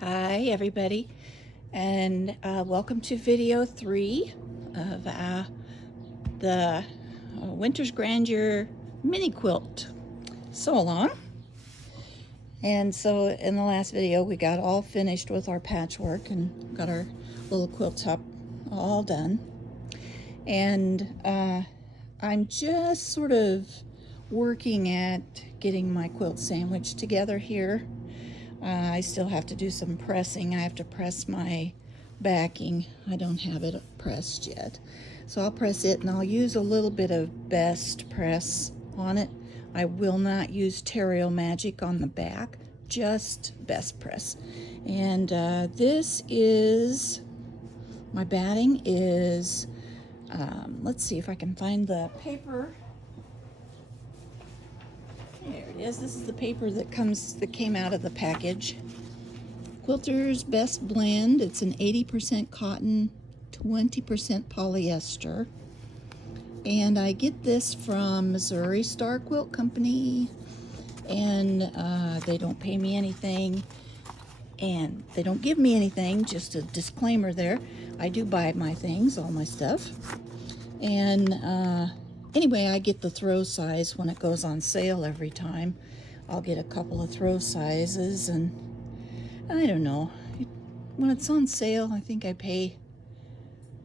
Hi everybody, and welcome to video 3 of the Winters Grandeur mini quilt sew along. And so in the last video we got all finished with our patchwork and got our little quilt top all done. And I'm just sort of working at getting my quilt sandwich together here. I still have to do some pressing. I have to press my backing. I don't have it pressed yet. So I'll press it, and I'll use a little bit of Best Press on it. I will not use Terrio Magic on the back, just Best Press. And this is, my batting is, let's see if I can find the paper. There it is. This is the paper that came out of the package. Quilter's Best Blend. It's an 80% cotton, 20% polyester. And I get this from Missouri Star Quilt Company. And they don't pay me anything. And they don't give me anything, just a disclaimer there. I do buy my things, all my stuff. And anyway, I get the throw size when it goes on sale every time. I'll get a couple of throw sizes, and I don't know. When it's on sale, I think I pay,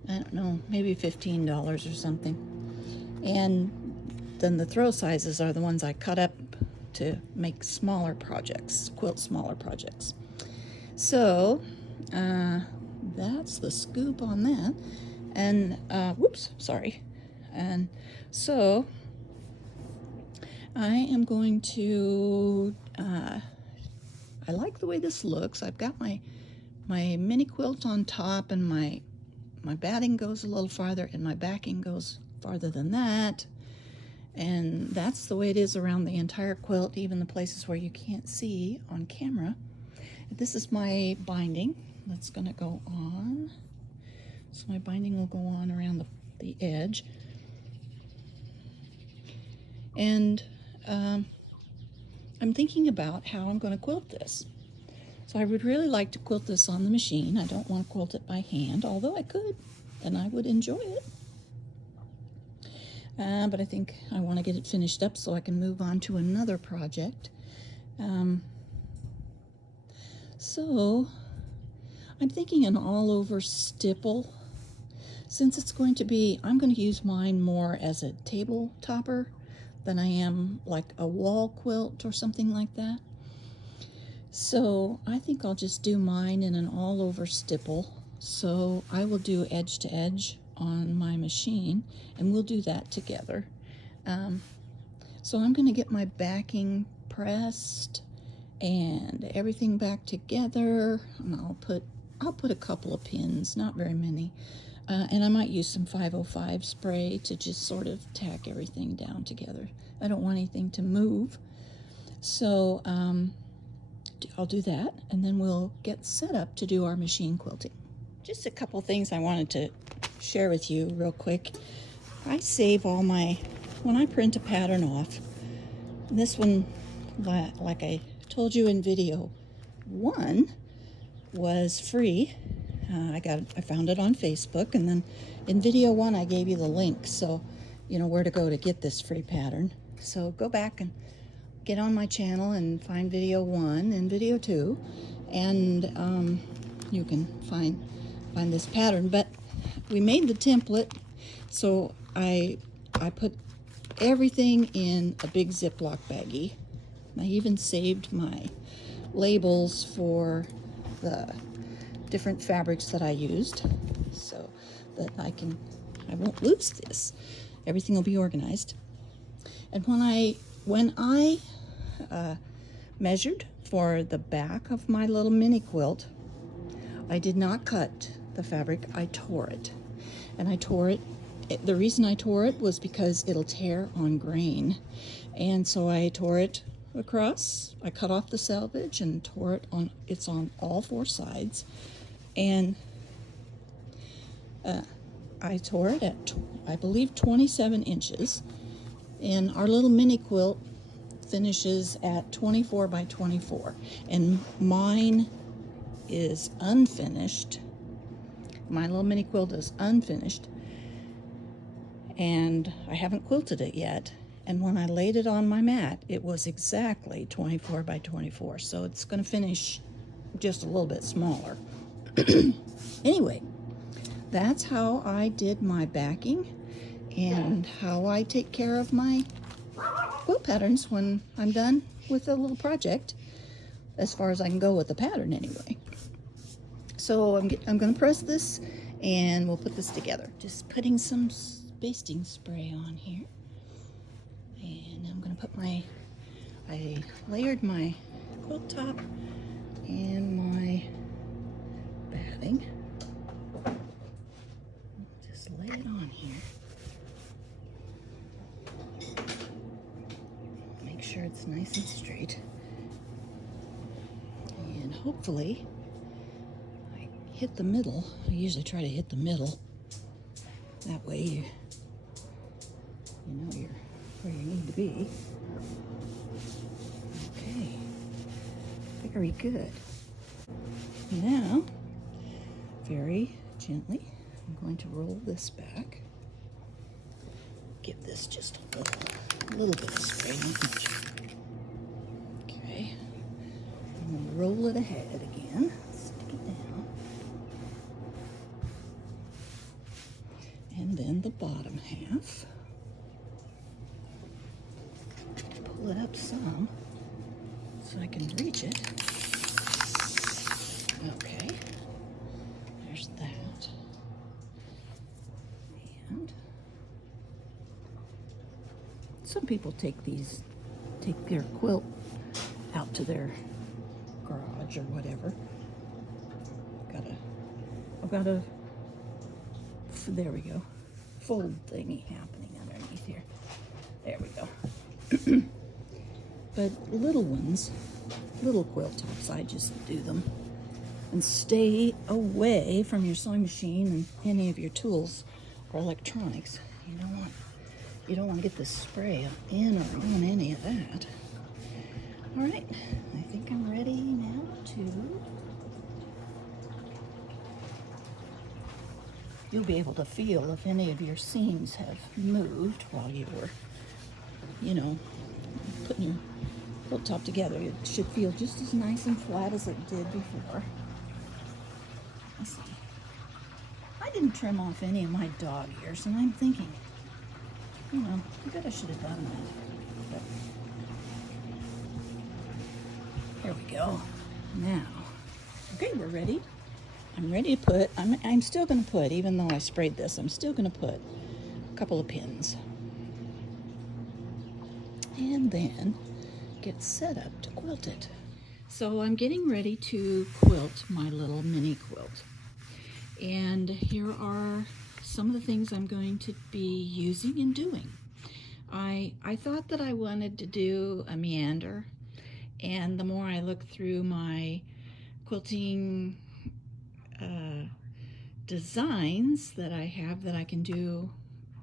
I don't know, maybe $15 or something. And then the throw sizes are the ones I cut up to make smaller projects, quilt smaller projects. So, that's the scoop on that. And, whoops, sorry. And so I am going to, I like the way this looks. I've got my mini quilt on top, and my batting goes a little farther, and my backing goes farther than that. And that's the way it is around the entire quilt, even the places where you can't see on camera. This is my binding that's going to go on. So my binding will go on around the edge. And I'm thinking about how I'm going to quilt this. So I would really like to quilt this on the machine. I don't want to quilt it by hand, although I could, and I would enjoy it. But I think I want to get it finished up so I can move on to another project. So I'm thinking an all-over stipple. Since it's going to be, I'm going to use mine more as a table topper than I am like a wall quilt or something like that. So I think I'll just do mine in an all-over stipple. So I will do edge to edge on my machine, and we'll do that together. So I'm going to get my backing pressed and everything back together, and I'll put a couple of pins, not very many. And I might use some 505 spray to just sort of tack everything down together. I don't want anything to move. So I'll do that, and then we'll get set up to do our machine quilting. Just a couple things I wanted to share with you real quick. I save all when I print a pattern off, this one, like I told you in video 1, was free. I found it on Facebook, and then in video 1 I gave you the link, so you know where to go to get this free pattern. So go back and get on my channel and find video 1 and video 2, and you can find this pattern. But we made the template, so I put everything in a big Ziploc baggie. I even saved my labels for the different fabrics that I used, so that I won't lose this. Everything will be organized. And when I measured for the back of my little mini quilt, I did not cut the fabric, I tore it. And I tore it, the reason I tore it was because it'll tear on grain. And so I tore it across, I cut off the selvage and tore it it's on all 4 sides. And I tore it at, I believe, 27 inches. And our little mini quilt finishes at 24 by 24. And mine is unfinished. My little mini quilt is unfinished, and I haven't quilted it yet. And when I laid it on my mat, it was exactly 24 by 24, so it's going to finish just a little bit smaller. Anyway, that's how I did my backing and how I take care of my quilt patterns when I'm done with a little project, as far as I can go with the pattern anyway. So I'm going to press this and we'll put this together. Just putting some basting spray on here. And I'm going to put I layered my quilt top and my batting. Just lay it on here. Make sure it's nice and straight. And hopefully I hit the middle. I usually try to hit the middle. That way you know you're where you need to be. Okay, very good. Now, very gently, I'm going to roll this back. Give this just a little bit of spray, not much. Okay, I'm going to roll it ahead again. Stick it down. And then the bottom half. Pull it up some so I can reach it. Okay, there's that. And some people take their quilt out to their garage or whatever. I've got a there we go, fold thingy happening underneath here. There we go. But little ones, little quilt tops, I just do them. And stay away from your sewing machine and any of your tools or electronics. You don't want to get this spray in or on any of that. All right, I think I'm ready now to. You'll be able to feel if any of your seams have moved while you were, putting your quilt top together. It should feel just as nice and flat as it did before. Let's see. I didn't trim off any of my dog ears, and I'm thinking, I bet I should have done that. But here we go. Now, okay, we're ready. I'm ready to put, I'm still going to put, even though I sprayed this, I'm still going to put a couple of pins. And then get set up to quilt it. So I'm getting ready to quilt my little mini quilt. And here are some of the things I'm going to be using and doing. I thought that I wanted to do a meander, and the more I look through my quilting designs that I have that I can do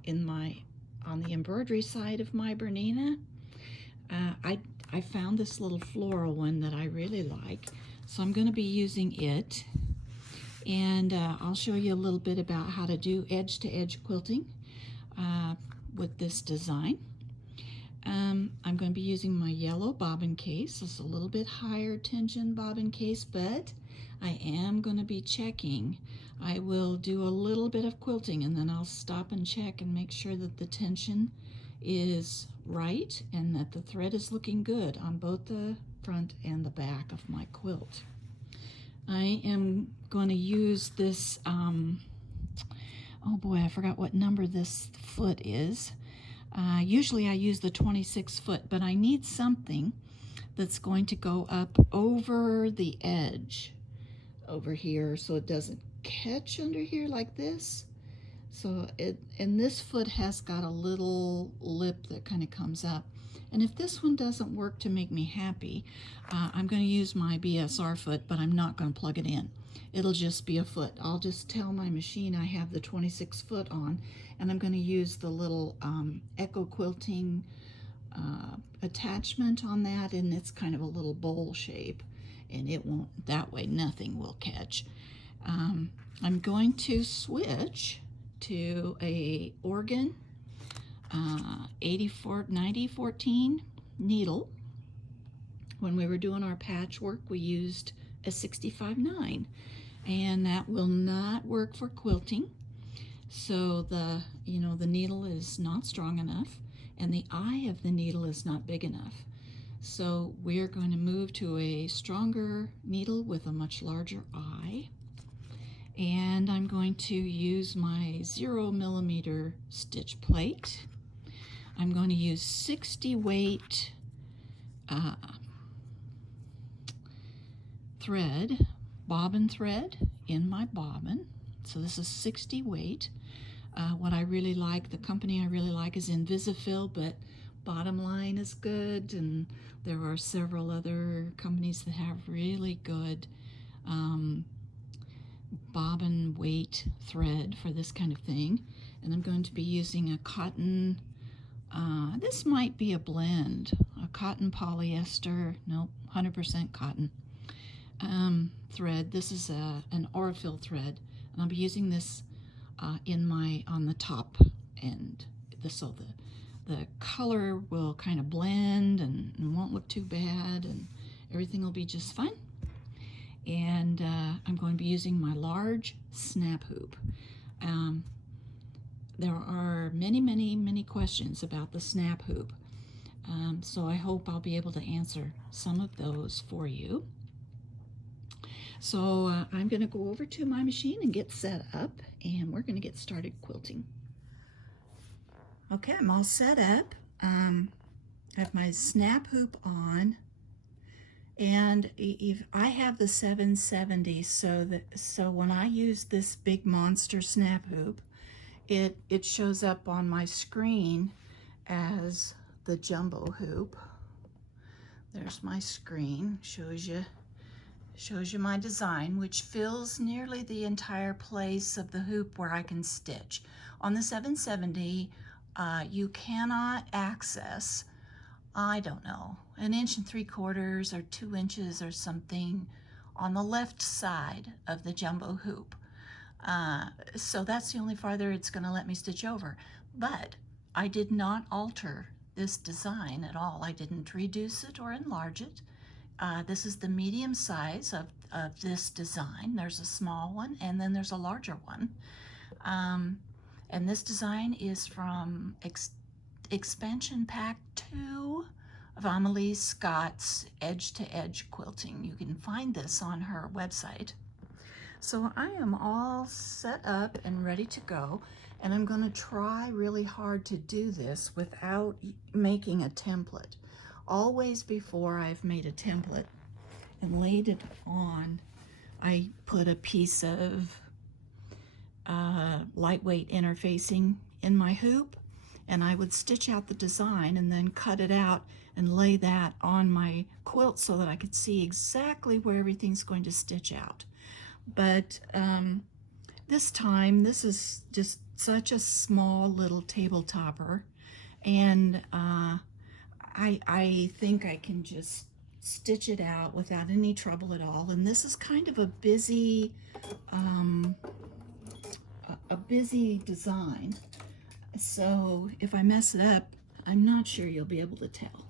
on the embroidery side of my Bernina, I found this little floral one that I really like, so I'm going to be using it. And I'll show you a little bit about how to do edge-to-edge quilting with this design. I'm going to be using my yellow bobbin case. It's a little bit higher tension bobbin case, but I am going to be checking. I will do a little bit of quilting and then I'll stop and check and make sure that the tension is right and that the thread is looking good on both the front and the back of my quilt. I am going to use this, oh boy, I forgot what number this foot is. Usually I use the 26 foot, but I need something that's going to go up over the edge over here so it doesn't catch under here like this. So and this foot has got a little lip that kind of comes up. And if this one doesn't work to make me happy, I'm going to use my BSR foot, but I'm not going to plug it in. It'll just be a foot. I'll just tell my machine I have the 26 foot on, and I'm going to use the little Echo Quilting attachment on that, and it's kind of a little bowl shape. and it won't, that way nothing will catch. I'm going to switch to a Oregon 9014 needle. When we were doing our patchwork, we used a 65-9, and that will not work for quilting. So the needle is not strong enough, and the eye of the needle is not big enough. So we're going to move to a stronger needle with a much larger eye. And I'm going to use my 0mm stitch plate. I'm going to use 60 weight thread, bobbin thread in my bobbin. So this is 60 weight. What I really like, the company I really like is Invisifil, but Bottom Line is good, and there are several other companies that have really good bobbin weight thread for this kind of thing. And I'm going to be using a cotton, this might be a blend, a cotton polyester, nope, 100% cotton thread. This is an Aurifil thread, and I'll be using this on the top end, so the color will kind of blend and won't look too bad, and everything will be just fine. And I'm going to be using my large snap hoop. There are many questions about the snap hoop, so I hope I'll be able to answer some of those for you. So I'm going to go over to my machine and get set up, and we're going to get started quilting. Okay, I'm all set up. I have my snap hoop on, and if I have the 770, so when I use this big monster snap hoop, it shows up on my screen as the jumbo hoop. There's my screen, shows you my design, which fills nearly the entire place of the hoop where I can stitch. On the 770, you cannot access, I don't know, 1 3/4 or 2 inches or something on the left side of the jumbo hoop. So that's the only farther it's going to let me stitch over. But I did not alter this design at all. I didn't reduce it or enlarge it. This is the medium size of this design. There's a small one, and then there's a larger one. And this design is from Expansion Pack 2 of Amelie Scott's Edge to Edge Quilting. You can find this on her website. So I am all set up and ready to go, and I'm going to try really hard to do this without making a template. Always before I've made a template and laid it on, I put a piece of lightweight interfacing in my hoop, and I would stitch out the design and then cut it out and lay that on my quilt so that I could see exactly where everything's going to stitch out. But this time, this is just such a small little table topper, and I think I can just stitch it out without any trouble at all. And this is kind of a busy design, so if I mess it up, I'm not sure you'll be able to tell.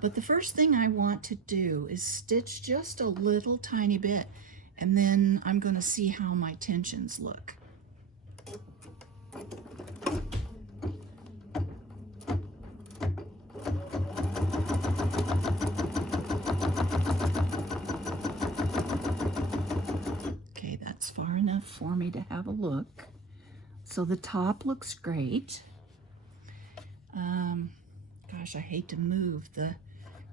But the first thing I want to do is stitch just a little tiny bit, and then I'm going to see how my tensions look. Okay, that's far enough for me to have a look. So the top looks great. Gosh, I hate to move the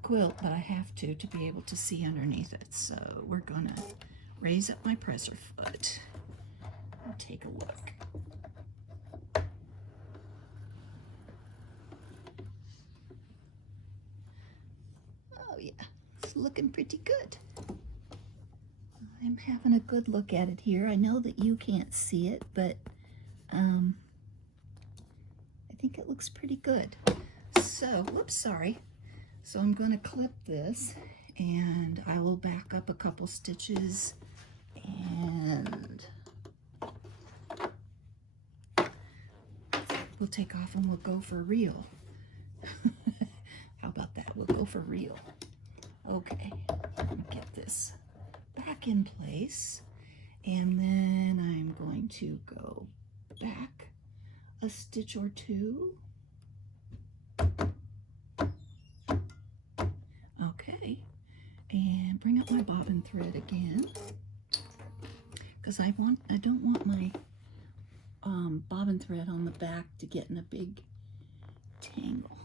quilt, but I have to be able to see underneath it. So we're going to raise up my presser foot and take a look. Oh yeah, it's looking pretty good. I'm having a good look at it here. I know that you can't see it, but I think it looks pretty good. So, whoops, sorry. So I'm going to clip this, and I will back a couple stitches, and we'll take off and we'll go for real. How about that? We'll go for real. Okay, let me get this back in place, and then I'm going to go back a stitch or two. Okay, and bring up my bobbin thread again, because I don't want my bobbin thread on the back to get in a big tangle.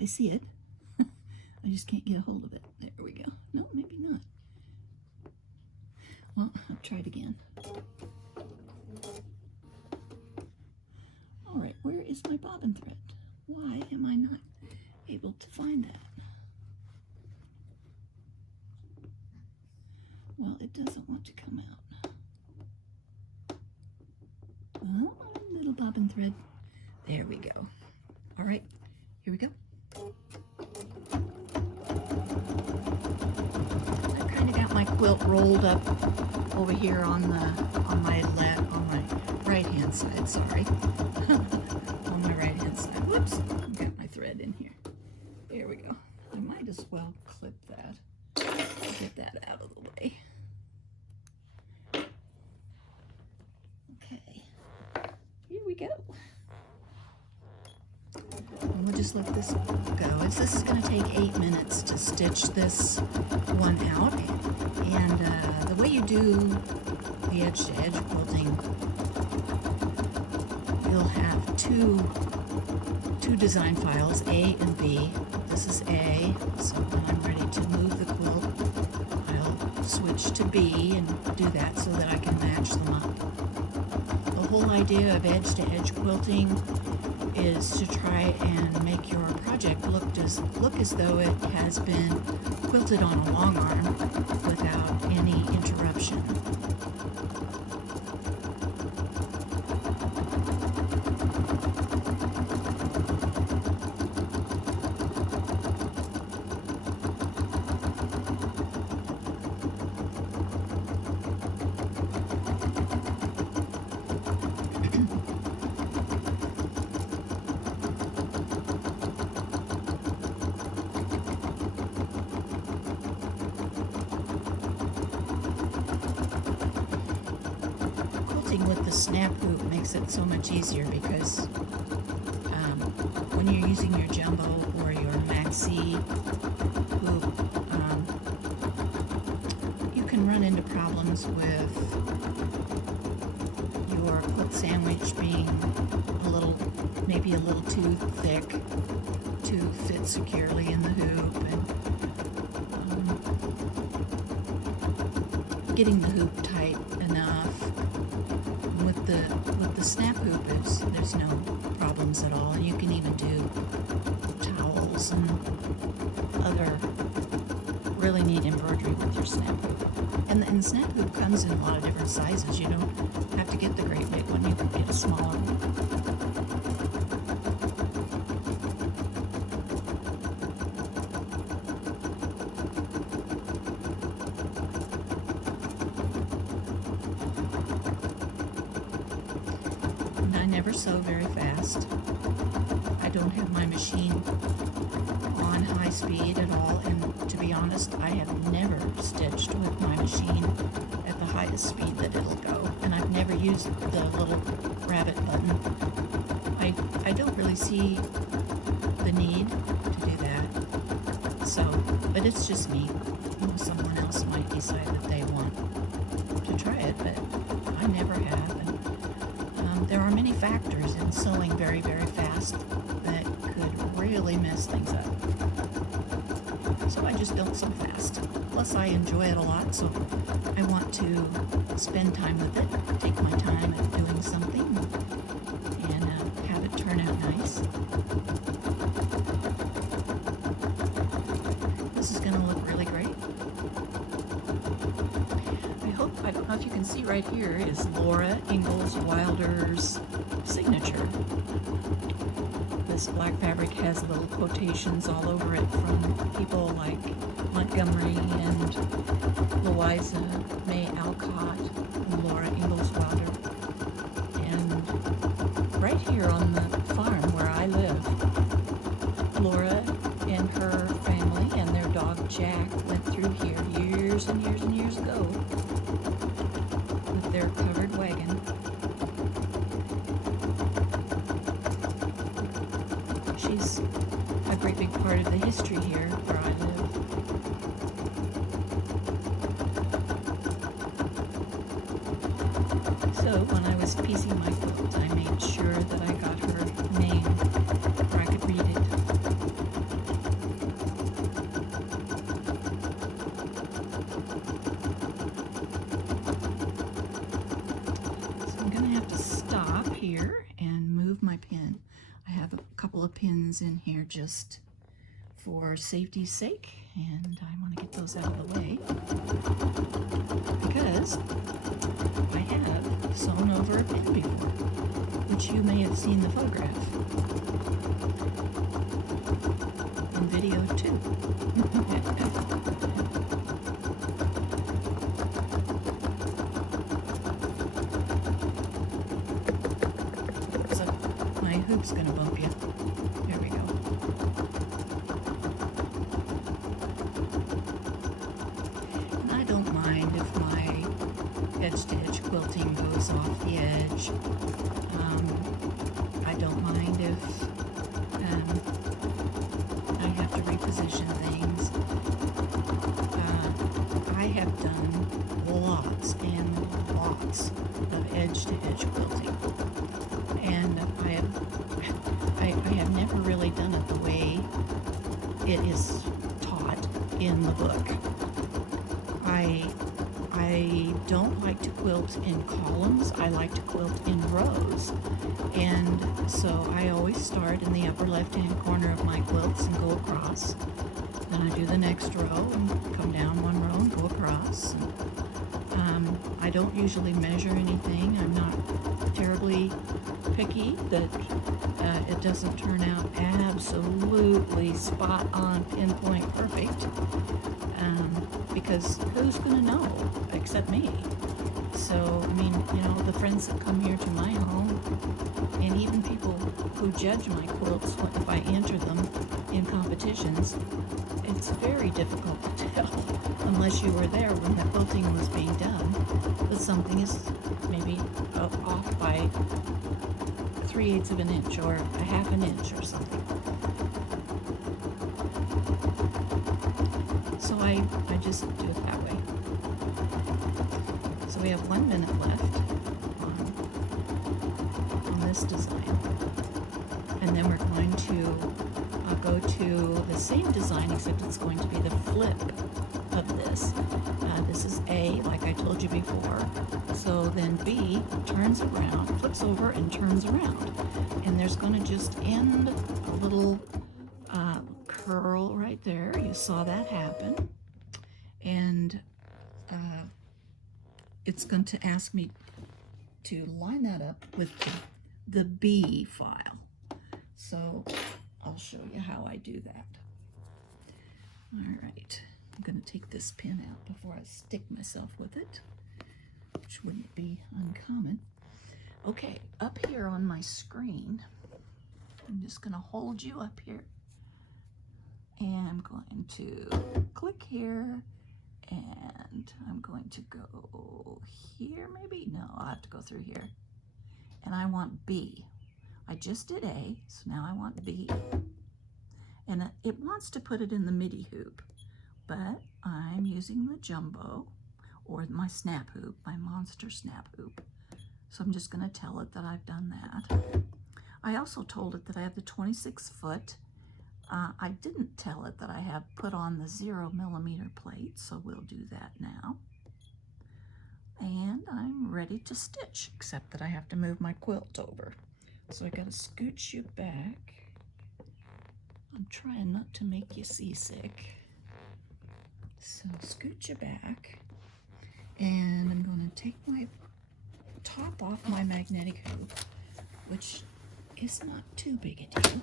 I see it. I just can't get a hold of it. There we go. No, maybe not. Well, I'll try it again. All right, where is my bobbin thread? Why am I not able to find that? Well, it doesn't want to come out. Oh, little bobbin thread. There we go. All right, here we go. I've kind of got my quilt rolled up over here on my right hand side. Sorry, on my right hand side. Whoops! I've got my thread in here. There we go. I might as well clip that. Get that out of the way. Okay, here we go. And we'll just let this go. This is going to take 8 minutes to stitch this one out. And the way you do the edge-to-edge quilting, you'll have two design files, A and B. This is A, so when I'm ready to move the quilt, I'll switch to B and do that so that I can match them up. The whole idea of edge-to-edge quilting is to try and make your project look as though it has been quilted on a long arm without any interruption. With the snap hoop makes it so much easier because when you're using your jumbo or your maxi hoop, you can run into problems with your quilt sandwich being maybe a little too thick to fit securely in the hoop, and getting the hoop tight enough. With the snap hoop, there's no problems at all, and you can even do towels and other really neat embroidery with your snap hoop. And the snap hoop comes in a lot of different sizes. You don't have to get the great big one, you can get a smaller one. Never sew very fast. I don't have my machine on high speed at all, and to be honest, I have never stitched with my machine at the highest speed that it'll go, and I've never used the little rabbit button. I don't really see the need to do that, but it's just me. Someone else might decide that they want to try it, but I never have. There are many factors in sewing very, very fast that could really mess things up. So I just don't sew fast. Plus I enjoy it a lot, so I want to spend time with it, take my time at doing something, and have it turn out nice. This is going to look really great. I don't know if you can see right here is Laura Ingalls Wilder's signature. This black fabric has little quotations all over it from people like Montgomery and years and years and years ago with their covered wagon. She's a great big part of the history here where I live. So when I was piecing my quilt, I made sure that I got her name where I could read it. So I'm going to have to stop here and move my pin. I have a couple of pins in here just for safety's sake, and I want to get those out of the way because I have sewn over a pin before, which you may have seen the photograph on video too. So my hoop's gonna bump you. There we go. And I don't mind if my edge-to-edge quilting goes off the edge. I don't mind if I have to reposition things. I have done lots and lots of edge-to-edge quilting, and I have never really done it the way it is taught in the book. I don't like to quilt in columns. I like to quilt in rows. And so I always start in the upper left-hand corner of my quilts and go across. Then I do the next row and come down one row and go across. And, I don't usually measure anything. I'm not terribly picky that it doesn't turn out absolutely spot on, pinpoint perfect. Because who's going to know except me? So, I mean, you know, the friends that come here to my home, and even people who judge my quilts if I enter them in competitions, it's very difficult to tell, unless you were there when the quilting was being done, that something is maybe off by 3/8 of an inch or a half an inch or something. So I just do it that way. So we have 1 minute left on this design. And then we're going to go to the same design, except it's going to be the flip of this. This is A, like I told you before. So then B turns around, flips over and turns around. And there's going to just end a little curl right there. You saw that happen. And it's going to ask me to line that up with the B file. So I'll show you how I do that. All right, I'm going to take this pin out before I stick myself with it, which wouldn't be uncommon. Okay, up here on my screen, I'm just going to hold you up here, and I'm going to click here, and I'm going to go here, maybe? No, I'll have to go through here. And I want B. I just did A, so now I want B. And it wants to put it in the midi hoop, but I'm using the jumbo, or my snap hoop, my monster snap hoop. So I'm just going to tell it that I've done that. I also told it that I have the 26 foot. I didn't tell it that I have put on the 0mm plate, so we'll do that now. And I'm ready to stitch, except that I have to move my quilt over. So I gotta scooch you back. I'm trying not to make you seasick. So scoot you back. And I'm gonna take my top off my magnetic hoop, which is not too big a deal.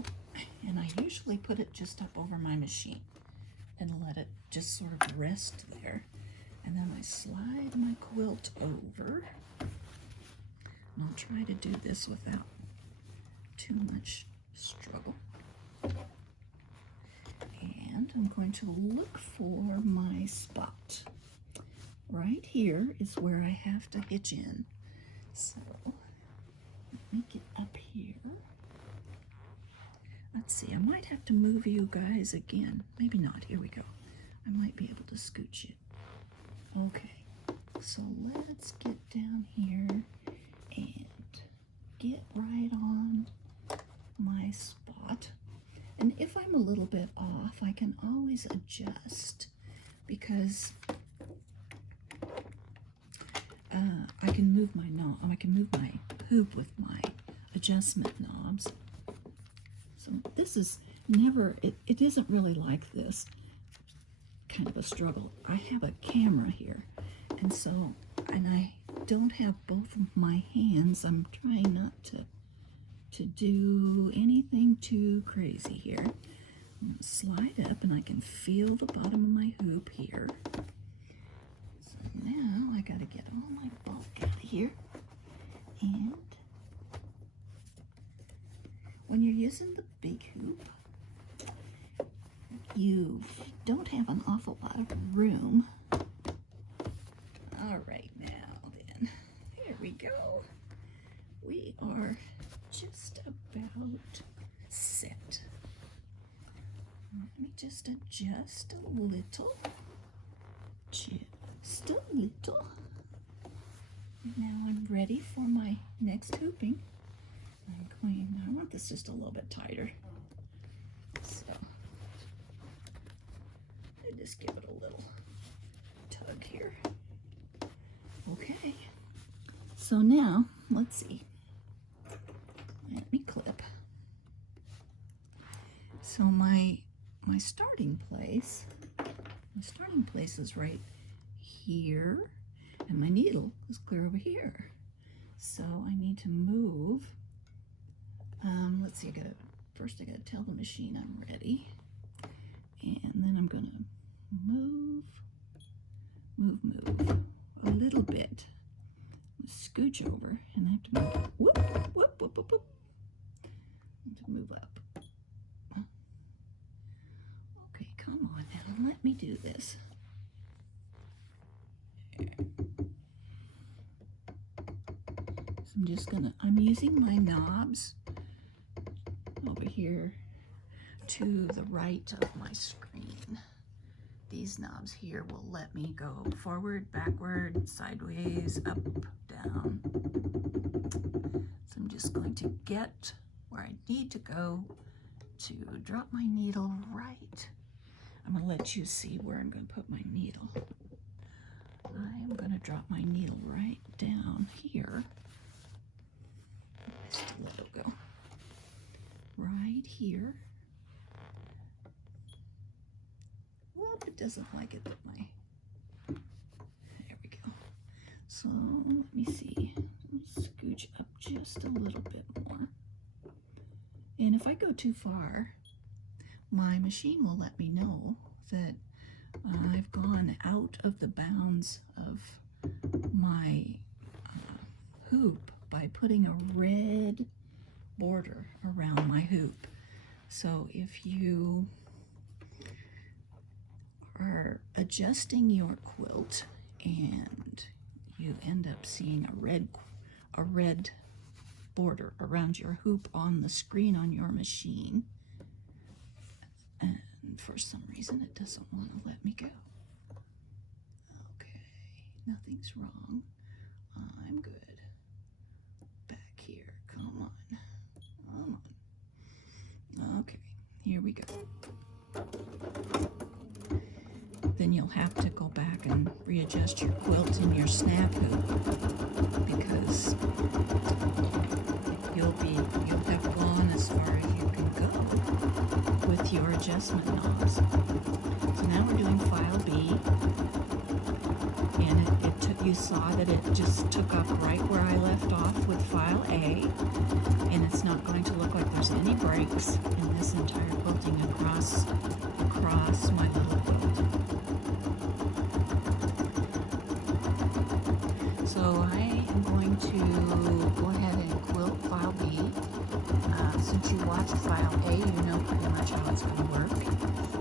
And I usually put it just up over my machine and let it just sort of rest there. And then I slide my quilt over. And I'll try to do this without too much struggle. And I'm going to look for my spot. here is where I have to hitch in. So let me get up here. Let's see, I might have to move you guys again. Maybe not. Here we go. I might be able to scooch it. Okay, so let's get down here and get right on my spot. And if I'm a little bit off, I can always adjust, because I can move my knob. I can move my hoop with my adjustment knobs. So this is never, it isn't really like this kind of a struggle. I have a camera here, and I don't have both of my hands. I'm trying not to do anything too crazy here. I'm gonna slide up, and I can feel the bottom of my hoop here. So now I gotta get all my bulk out of here. And when you're using the big hoop, you don't have an awful lot of room. All right, now then, here we go. We are just about set. Let me just adjust a little. Just a little. Now I'm ready for my next hooping. I want this just a little bit tighter. So I just give it a little tug here. Okay. So now, let's see. Let me clip. So my starting place is right here, and my needle is clear over here. So I need to move. Let's see, first I gotta tell the machine I'm ready, and then I'm gonna move a little bit. Scooch over, and I have to move, whoop, whoop, whoop, whoop, whoop. I have to move up. Okay, come on now, let me do this. So I'm using my knobs over here to the right of my screen. These knobs here will let me go forward, backward, sideways, up, down. So I'm just going to get where I need to go to drop my needle right. I'm going to let you see where I'm going to put my needle. I'm going to drop my needle right down here. Stiletto go. Right here. Whoop, it doesn't like it that there we go. So let me see. Scooch up just a little bit more. And if I go too far, my machine will let me know that I've gone out of the bounds of my hoop by putting a red border around my hoop. So if you are adjusting your quilt and you end up seeing a red border around your hoop on the screen on your machine, and for some reason it doesn't want to let me go. Okay, nothing's wrong. I'm good. Back here, come on. Come on. Okay, here we go. Then you'll have to go back and readjust your quilt in your snap hoop, because you'll have gone as far as you can go with your adjustment knobs. So now we're doing file B, and you saw that it just took up right where I left off with file A, and it's not going to look like there's any breaks in this entire quilting across my little quilt. So I am going to go ahead and quilt file B. Since you watched file A, you know pretty much how it's going to work.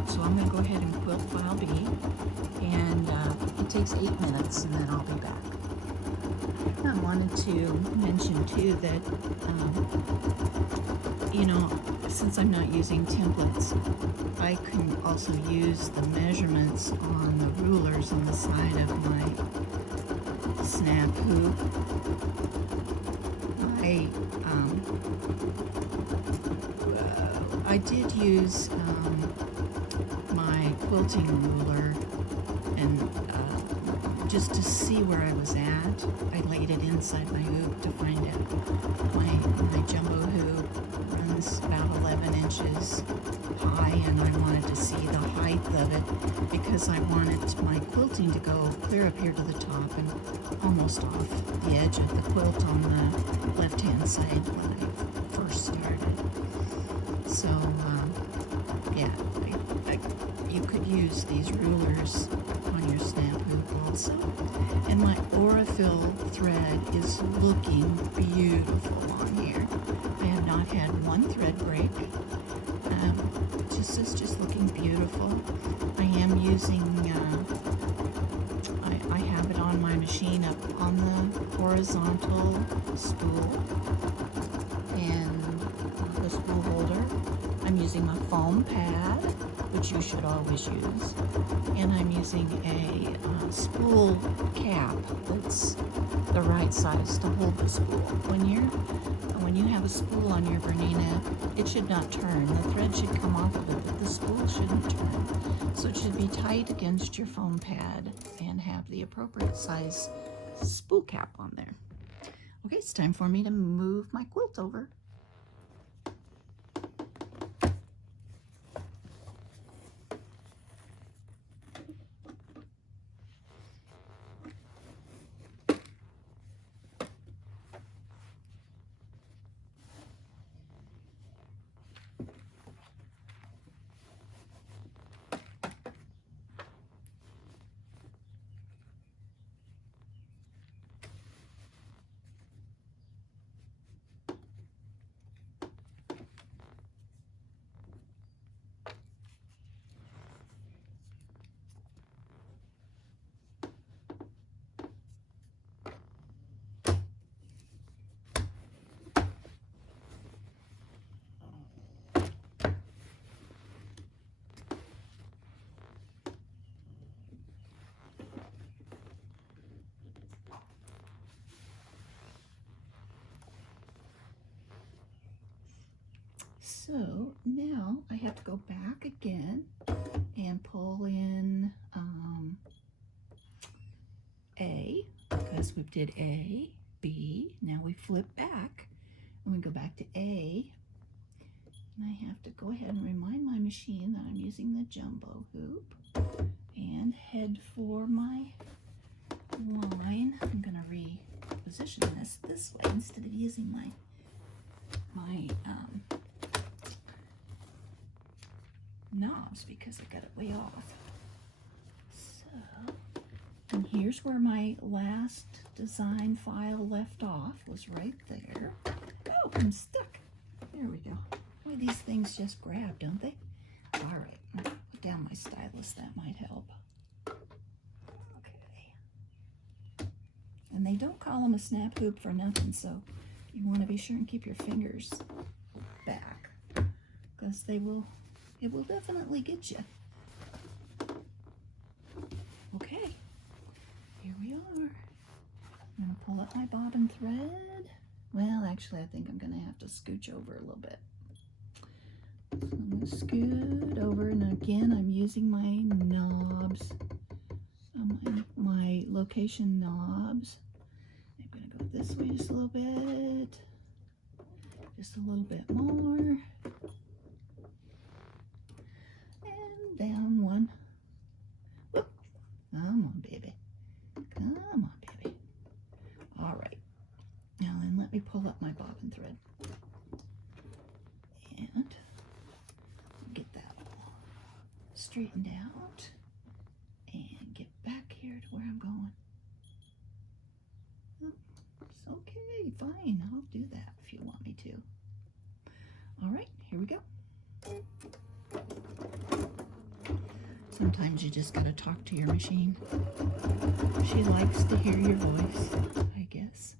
So I'm going to go ahead and quilt file B, and it takes 8 minutes, and then I'll be back. I wanted to mention too that, you know, since I'm not using templates, I can also use the measurements on the rulers on the side of my snap hoop. I did use my quilting ruler, and just to see where I was at, I laid it inside my hoop to find out. My jumbo hoop runs about 11 inches high, and I wanted to see the height of it because I wanted my quilting to go clear up here to the top and almost off the edge of the quilt on the left-hand side when I first started. So, yeah, you could use these rulers on your snap hoop also. And my Aurifil thread is looking beautiful on here. I have not had one thread break. It's just looking beautiful. I am using, I have it on my machine up on the horizontal spool and the spool holder. I'm using my foam pad, which you should always use, and I'm using a spool cap that's the right size to hold the spool. When you have a spool on your Bernina, it should not turn. The thread should come off of it, but the spool shouldn't turn. So it should be tight against your foam pad and have the appropriate size spool cap on there. Okay, it's time for me to move my quilt over. So now I have to go back again and pull in A, because we did A, B, now we flip back and we go back to A, and I have to go ahead and remind my machine that I'm using the jumbo hoop and head for my line. I'm going to reposition this way instead of using my knobs because I got it way off. So, and here's where my last design file left off, was right there. Oh, I'm stuck. There we go. Boy, these things just grab, don't they? All right, I'll put down my stylus, that might help. Okay. And they don't call them a snap hoop for nothing, so you want to be sure and keep your fingers back, because it will definitely get you. Okay, here we are. I'm going to pull up my bobbin thread. Well, actually, I think I'm going to have to scooch over a little bit. So I'm going to scoot over, and again, I'm using my knobs, my location knobs. I'm going to go this way just a little bit, just a little bit more. Down one. Whoop. Come on, baby. Come on, baby. All right. Now then, let me pull up my bobbin thread. And get that all straightened out. And get back here to where I'm going. Oh, it's okay. Fine. I'll do that if you want me to. All right. Here we go. Sometimes you just got to talk to your machine. She likes to hear your voice, I guess.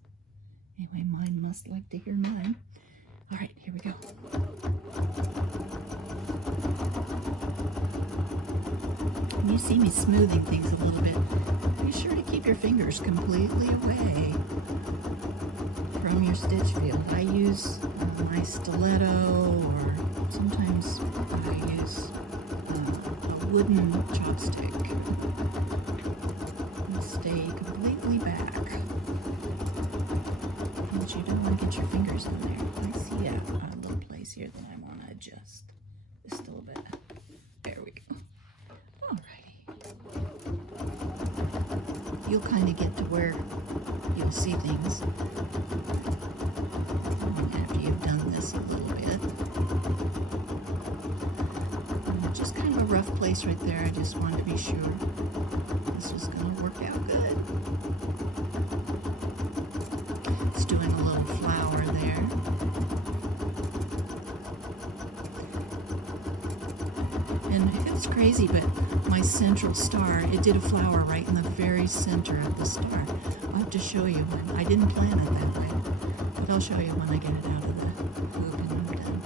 Anyway, mine must like to hear mine. All right, here we go. When you see me smoothing things a little bit, be sure to keep your fingers completely away from your stitch field. I use my stiletto, or sometimes I use a wooden chopstick. And stay completely back. And you don't want to get your fingers in there. I see a little place here that I want to adjust just a little bit. There we go. Alrighty. You'll kind of get to where you'll see things after you've done this a little bit. Just kind of a rough place right there. I just wanted to be sure this was going to work out good. It's doing a little flower there. And it's crazy, but my central star, it did a flower right in the very center of the star. I'll have to show you when. I didn't plan it that way, but I'll show you when I get it out of the hoop and I'm done.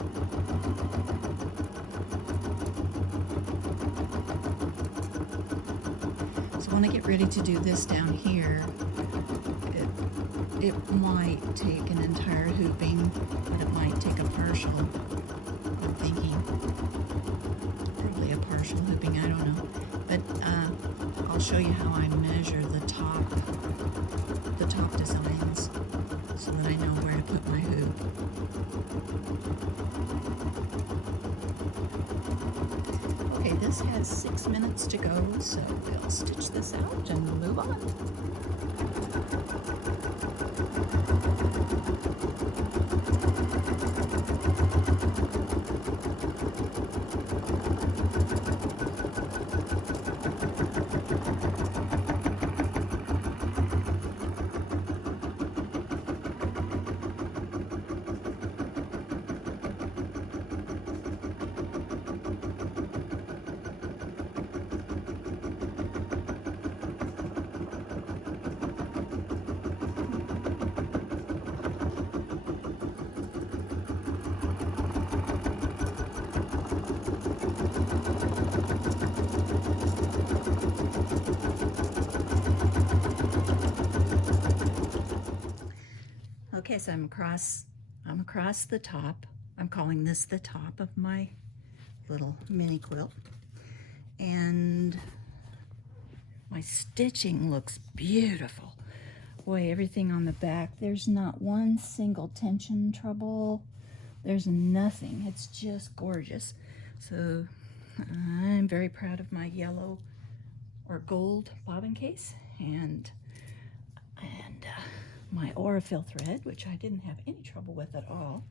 So when I get ready to do this down here, it might take an entire hooping, but it might take a partial, I'm thinking. Probably a partial hooping, I don't know. But I'll show you how I measure the top designs so that I know where to put my hoop. Okay, this has 6 minutes to go, so we'll stitch this out and move on. Okay, so I'm across the top. I'm calling this the top of my little mini quilt. And my stitching looks beautiful. Boy, everything on the back, there's not one single tension trouble. There's nothing. It's just gorgeous. So I'm very proud of my yellow or gold bobbin case and my Aurifil thread, which I didn't have any trouble with at all.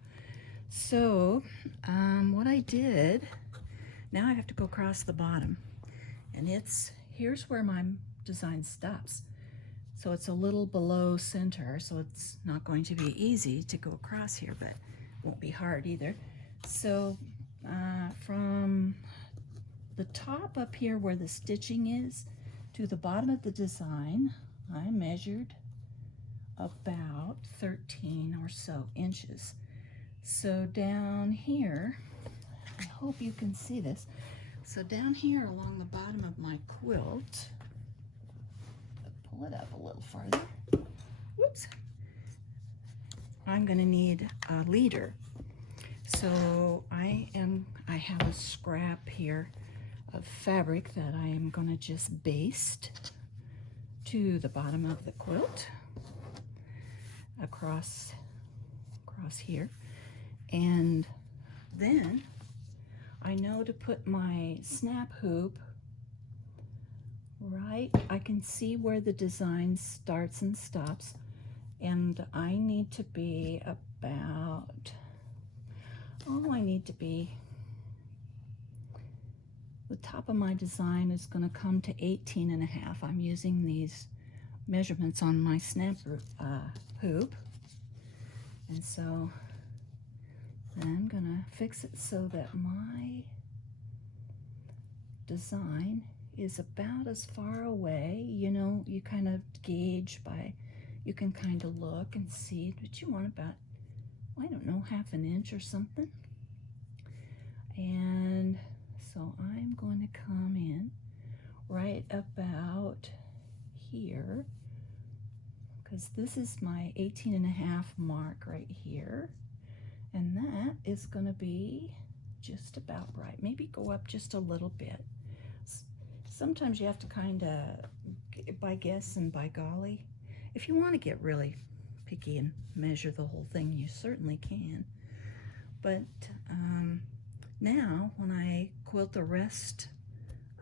So what I did, now I have to go across the bottom, and here's where my design stops. So it's a little below center, so it's not going to be easy to go across here, but it won't be hard either. So from the top up here where the stitching is to the bottom of the design, I measured about 13 or so inches. So down here, I hope you can see this. So down here along the bottom of my quilt, pull it up a little farther. Whoops. I'm going to need a leader. So I have a scrap here of fabric that I am going to just baste to the bottom of the quilt across here. And then I know to put my snap hoop right, I can see where the design starts and stops, and I need to be about, the top of my design is going to come to 18.5. I'm using these measurements on my snap hoop, and so I'm gonna fix it so that my design is about as far away, you know, you kind of gauge by, you can kind of look and see, but you want about, I don't know, half an inch or something. And so I'm going to come in right about here, because this is my 18.5 mark right here, and that is going to be just about right. Maybe go up just a little bit. Sometimes you have to kind of, by guess and by golly, if you want to get really picky and measure the whole thing, you certainly can. But now when I quilt the rest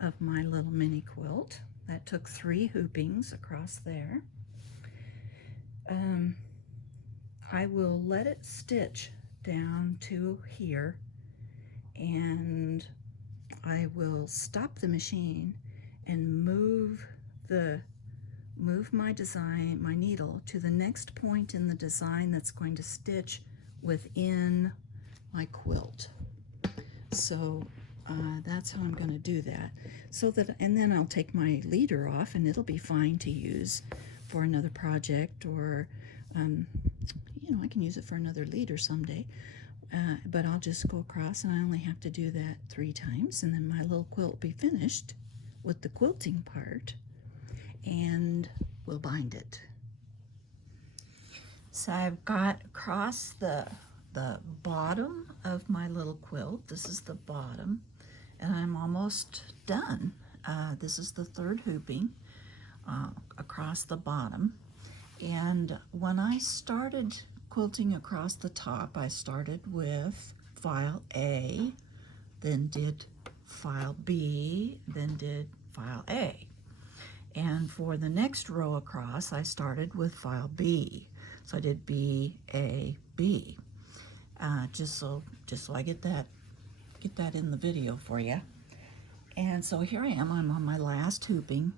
of my little mini quilt, that took 3 hoopings across there, I will let it stitch down to here, and I will stop the machine and move my design, my needle, to the next point in the design that's going to stitch within my quilt. So that's how I'm going to do that. So that, and then I'll take my leader off, and it'll be fine to use for another project, or you know, I can use it for another leader someday. But I'll just go across, and I only have to do that 3 times, and then my little quilt will be finished with the quilting part, and we'll bind it. So I've got across the bottom of my little quilt. This is the bottom, and I'm almost done. This is the 3rd hooping across the bottom. And when I started quilting across the top, I started with file A, then did file B, then did file A. And for the next row across, I started with file B. So I did B, A, B. Just so I get that in the video for you. And so here I am, I'm on my last hooping,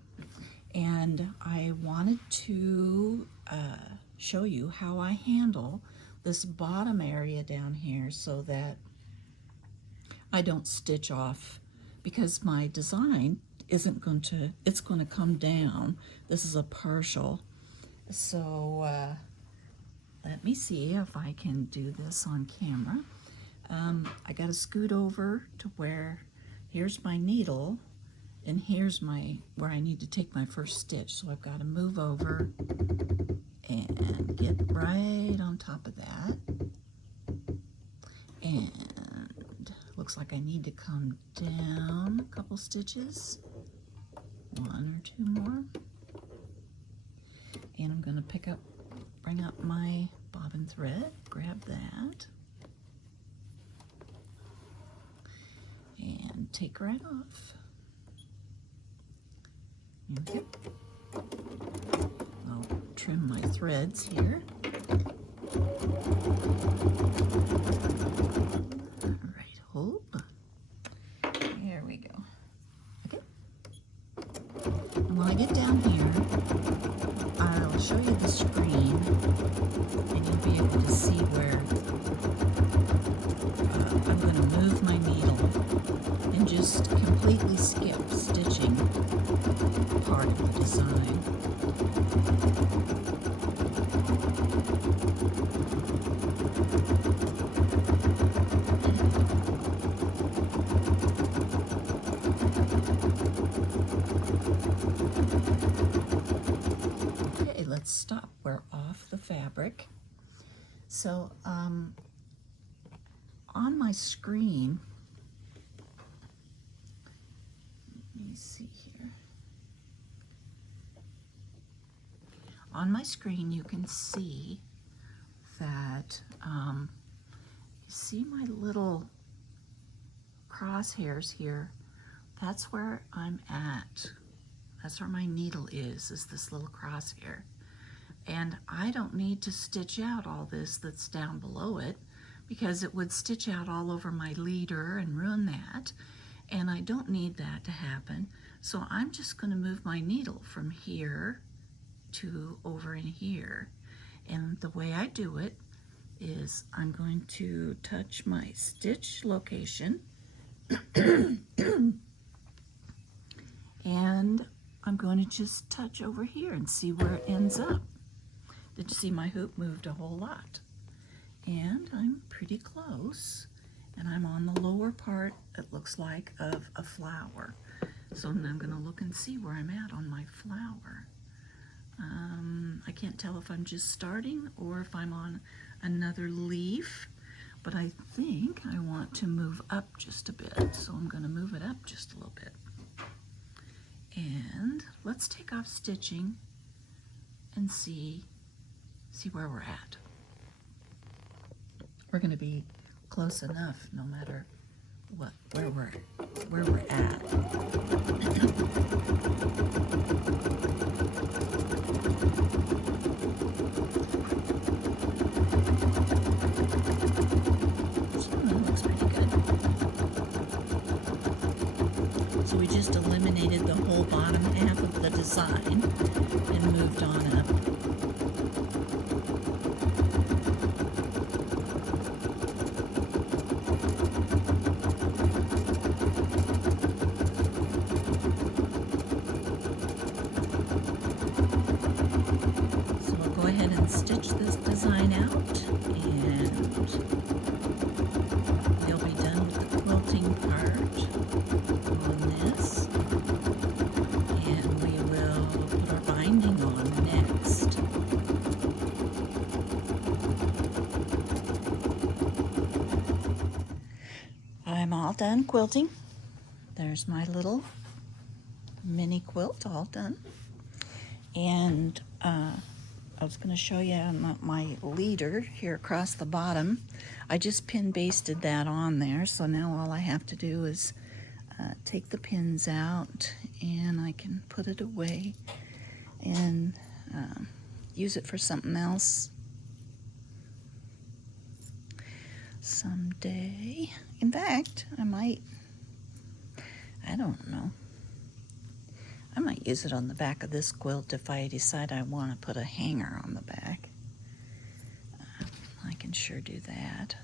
and I wanted to show you how I handle this bottom area down here so that I don't stitch off, because my design isn't going to, it's going to come down. This is a partial. So let me see if I can do this on camera. I got to scoot over to where, here's my needle, and here's where I need to take my first stitch. So I've got to move over and get right on top of that. And looks like I need to come down a couple stitches, 1 or 2 more. And I'm going to bring up my bobbin thread, grab that, and take right off. Okay. I'll trim my threads here. All right, hold. There we go. Okay. And when I get down here, I'll show you the screen, and you'll be able to see where I'm going to move my needle and just completely skip stitching part of the design. Okay, let's stop. We're off the fabric. So on my screen, let me see here. On my screen, you can see that, you see my little crosshairs here? That's where I'm at. That's where my needle is this little crosshair. And I don't need to stitch out all this that's down below it, because it would stitch out all over my leader and ruin that. And I don't need that to happen. So I'm just going to move my needle from here to over in here. And the way I do it is I'm going to touch my stitch location and I'm going to just touch over here and see where it ends up. Did you see my hoop moved a whole lot? And I'm pretty close, and I'm on the lower part, it looks like, of a flower. So then I'm going to look and see where I'm at on my flower. I can't tell if I'm just starting or if I'm on another leaf, but I think I want to move up just a bit, so I'm going to move it up just a little bit. And let's take off stitching and see where we're at. We're going to be close enough no matter what, where we're at. So we just eliminated the whole bottom half of the design and moved on up. So we'll go ahead and stitch this design out, and we'll be done with the quilting part on this, and we will put our binding on next. I'm all done quilting. There's my little mini quilt all done. And I was going to show you my leader here across the bottom. I just pin basted that on there, so now all I have to do is take the pins out, and I can put it away and use it for something else someday. In fact, I don't know. I might use it on the back of this quilt if I decide I want to put a hanger on the back. I can sure do that.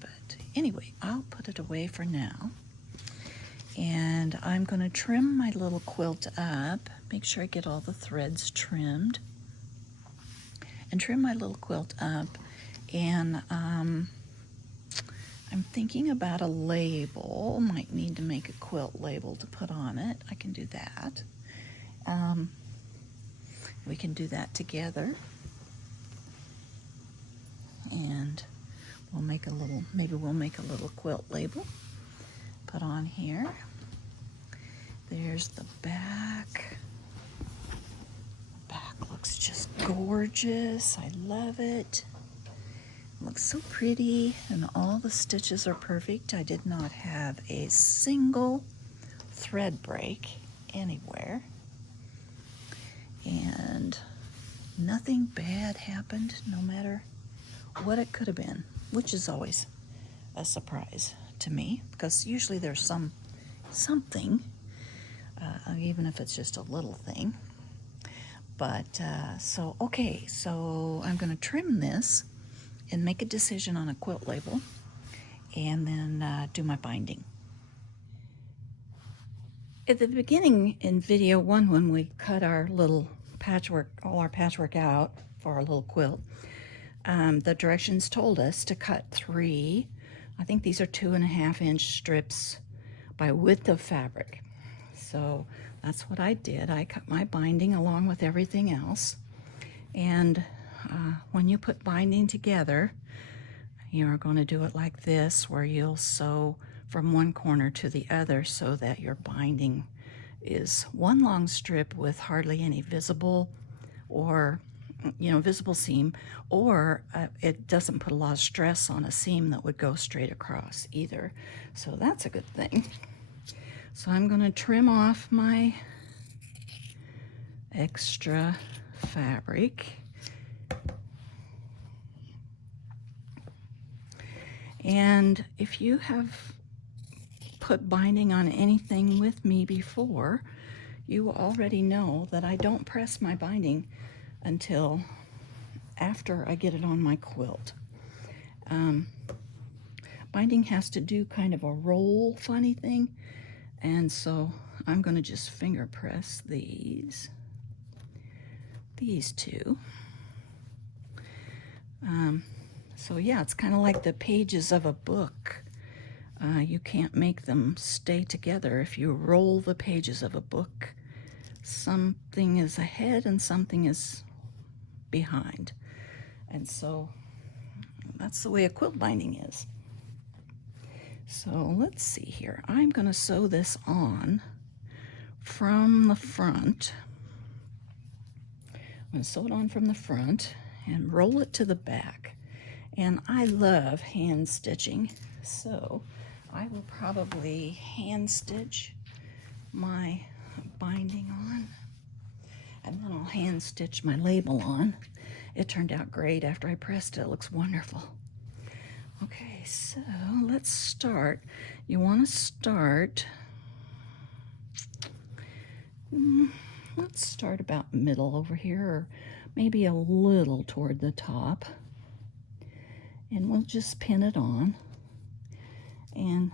But anyway, I'll put it away for now. And I'm going to trim my little quilt up, make sure I get all the threads trimmed, and trim my little quilt up. And I'm thinking about a label. Might need to make a quilt label to put on it. I can do that. We can do that together, and maybe we'll make a little quilt label, put on here. There's the back. The back looks just gorgeous. I love it. It looks so pretty, and all the stitches are perfect. I did not have a single thread break anywhere. And nothing bad happened, no matter what it could have been, which is always a surprise to me, because usually there's something, even if it's just a little thing. But so I'm going to trim this and make a decision on a quilt label, and then do my binding. At the beginning in video 1, when we cut our little patchwork, all our patchwork out for our little quilt, the directions told us to cut 3, I think these are 2.5-inch strips by width of fabric. So that's what I did. I cut my binding along with everything else. And when you put binding together, you're going to do it like this, where you'll sew from one corner to the other so that your binding is one long strip with hardly any visible or visible seam, or it doesn't put a lot of stress on a seam that would go straight across either. So that's a good thing. So I'm going to trim off my extra fabric. And if you have put binding on anything with me before, you already know that I don't press my binding until after I get it on my quilt. Binding has to do kind of a roll funny thing, and so I'm going to just finger press these two. So yeah, it's kind of like the pages of a book. You can't make them stay together. If you roll the pages of a book, something is ahead and something is behind. And so that's the way a quilt binding is. So let's see here. I'm going to sew this on from the front. I'm going to sew it on from the front and roll it to the back. And I love hand stitching, so I will probably hand stitch my binding on, and then I'll hand stitch my label on. It turned out great after I pressed it. It looks wonderful. Okay, so let's start. You want to start, let's start about middle over here, or maybe a little toward the top. And we'll just pin it on. And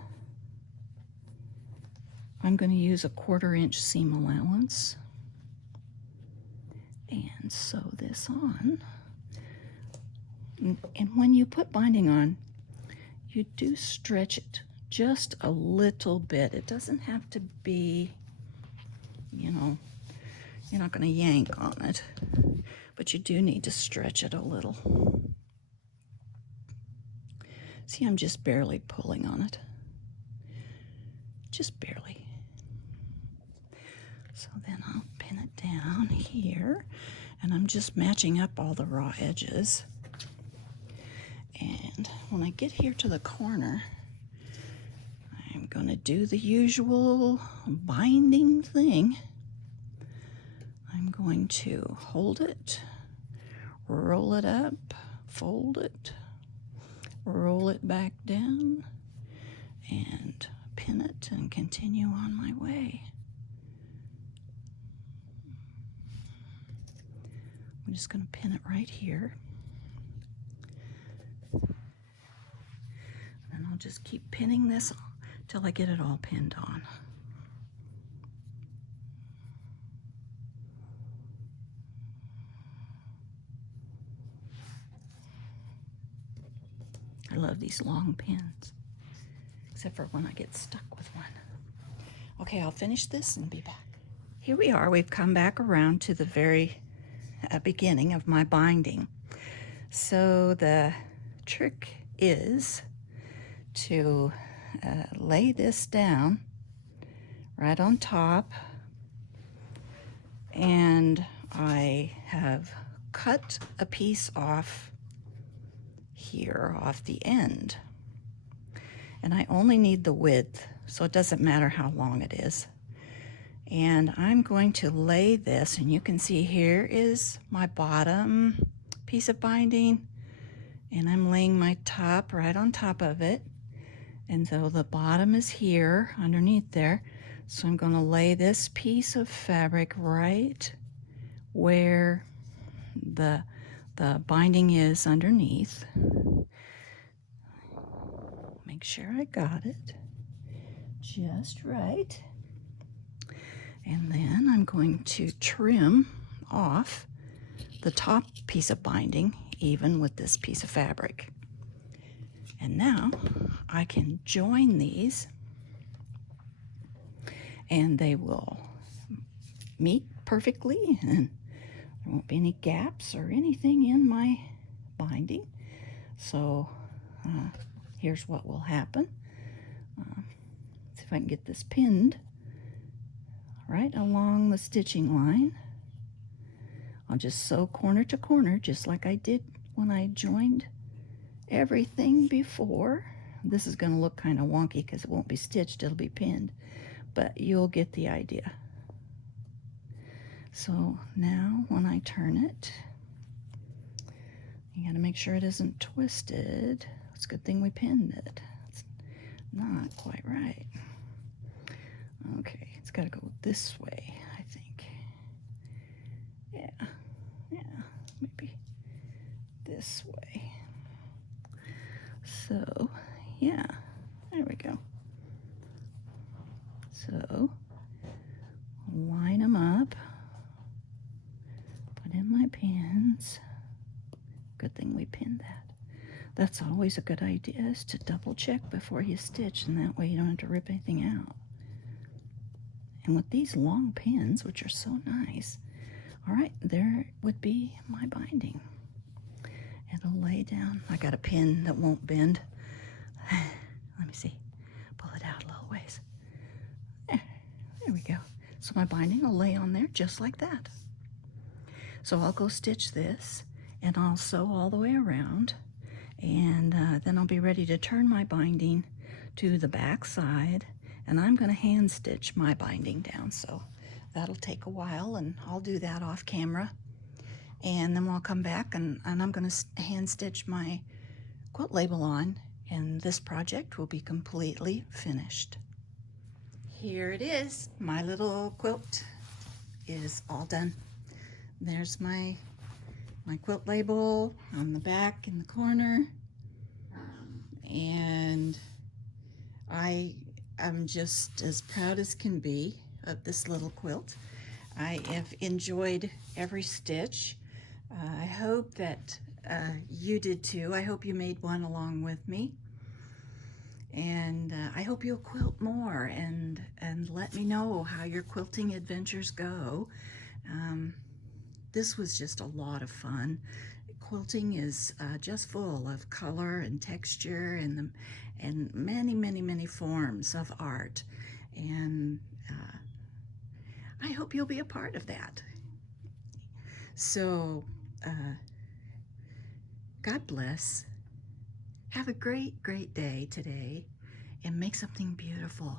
I'm going to use a 1/4 inch seam allowance and sew this on. And when you put binding on, you do stretch it just a little bit. It doesn't have to be, you know, you're not going to yank on it, but you do need to stretch it a little. See, I'm just barely pulling on it. Just barely. So then I'll pin it down here, and I'm just matching up all the raw edges. And when I get here to the corner, I'm going to do the usual binding thing. I'm going to hold it, roll it up, fold it, roll it back down, and pin it and continue on my way. I'm just going to pin it right here. And I'll just keep pinning this till I get it all pinned on. I love these long pins, except for when I get stuck with one. Okay, I'll finish this and be back. Here we are. We've come back around to the very beginning of my binding. So the trick is to lay this down right on top, and I have cut a piece off here, off the end, and I only need the width, so it doesn't matter how long it is. And I'm going to lay this, and you can see here is my bottom piece of binding, and I'm laying my top right on top of it. And so the bottom is here underneath there, so I'm going to lay this piece of fabric right where the binding is underneath. Make sure I got it just right. And then I'm going to trim off the top piece of binding even with this piece of fabric. And now I can join these, and they will meet perfectly, and there won't be any gaps or anything in my binding. So here's what will happen. See if I can get this pinned right along the stitching line. I'll just sew corner to corner just like I did when I joined everything before. This is going to look kind of wonky because it won't be stitched, it'll be pinned, but you'll get the idea. So now when I turn it, you got to make sure it isn't twisted. It's a good thing we pinned it. It's not quite right. Okay, it's got to go this way, I think. Yeah, maybe this way. So, yeah, there we go. So, And my pins. Good thing we pinned that. That's always a good idea, is to double check before you stitch, and that way you don't have to rip anything out. And with these long pins, which are so nice, all right, there would be my binding. It'll lay down. I got a pin that won't bend. Let me see. Pull it out a little ways. There we go. So my binding will lay on there just like that. So I'll go stitch this, and I'll sew all the way around, and then I'll be ready to turn my binding to the back side, and I'm going to hand stitch my binding down, so that'll take a while, and I'll do that off camera. And then I'll come back, and I'm going to hand stitch my quilt label on, and this project will be completely finished. Here it is. My little quilt is all done. There's my quilt label on the back in the corner, and I am just as proud as can be of this little quilt. I have enjoyed every stitch. I hope that you did too. I hope you made one along with me, and I hope you'll quilt more and let me know how your quilting adventures go. This was just a lot of fun. Quilting is just full of color and texture and many forms of art, and I hope you'll be a part of that. So God bless. Have a great day today, and make something beautiful.